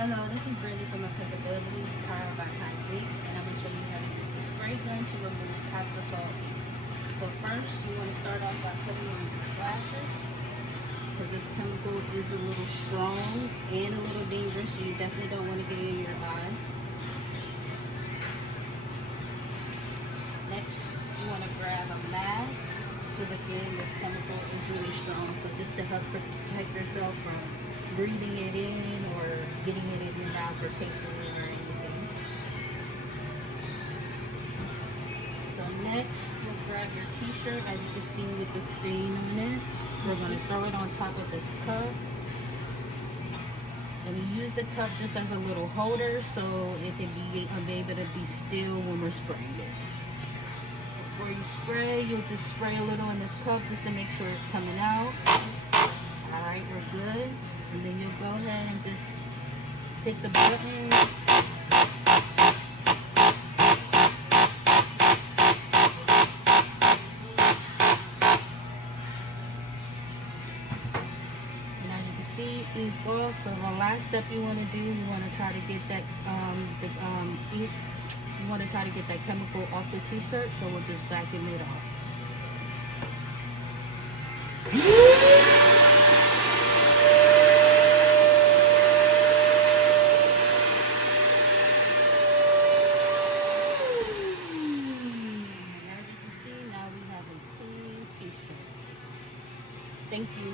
Hello, this is Brittany from Impeccabilities, powered by Kaizink, and I'm going to show you how to use the spray gun to remove pasta salt ink. So first, you want to start off by putting on your glasses, because this chemical is a little strong and a little dangerous, so you definitely don't want to get it in your eye. Next, you want to grab a mask, because again, this chemical is really strong, so just to help protect yourself from breathing it in or getting it in your mouth or tasting it or anything. So next, you'll grab your t-shirt, as you can see with the stain on it. We're going to throw it on top of this cup. And we use the cup just as a little holder so it can be able to be still when we're spraying it. Before you spray, you'll just spray a little in this cup just to make sure it's coming out. Alright, we're good. And then you'll go ahead and just hit the button. And as you can see, ink off. So the last step you want to do, you want to try to get that ink. You want to try to get that chemical off the t-shirt. So we'll just vacuum it off. Thank you.